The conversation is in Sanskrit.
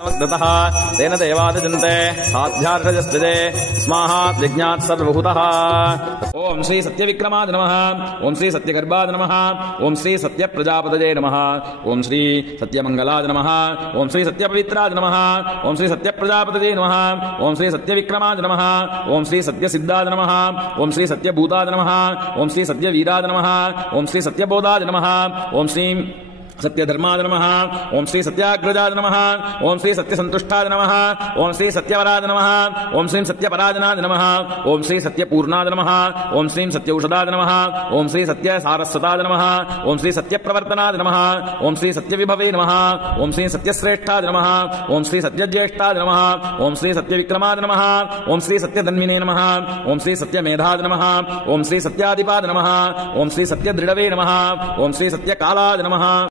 तेन देवादजन्ते साध्यार्षजस्विदे स्माहा यज्ञात् सर्वभूतः। ओम श्री सत्यविक्रमाय नमः। ओम श्री सत्यगर्भाय नमः। ओम श्री सत्यप्रजापतये नमः। ओम श्री सत्यमंगलाय नमः। ओम श्री सत्यपवित्राय नमः। ओम श्री सत्यप्रजापतये नमः। ओम श्री सत्यविक्रमाय नमः। ओम श्री सत्यसिद्धाय नमः। ओम श्री सत्यभूताय नमः। ओम श्री सत्यवीराय नमः। ओम श्री सत्यबोधाय नमः। ओम श्री सत्यधर्माय नमः। ओम श्री सत्याग्रजाय नमः। ओम श्री सत्यसंतुष्टाय नमः। ओम श्री सत्यवराय नमः। ओम श्री सत्यपराजनाय नमः। ओम श्री सत्यपूर्णाय नमः। ओम श्री सत्यौषधाय नमः। ओम श्री सत्यसारस्वताय नमः। ओम श्री सत्यप्रवर्तनाय नमः। ओम श्री सत्यविभवे नमः। ओम श्री सत्यश्रेष्ठाय नमः। ओम श्री सत्यज्येष्ठाय नमः। ओम श्री सत्यविक्रमाय नमः। ओम श्री सत्यधन्विने नमः। ओम श्री सत्यमेधाय नमः। ओम श्री सत्याधिपाय नमः। ओम श्री सत्यदृढवे नमः। ओम श्री सत्यकालाय नमः।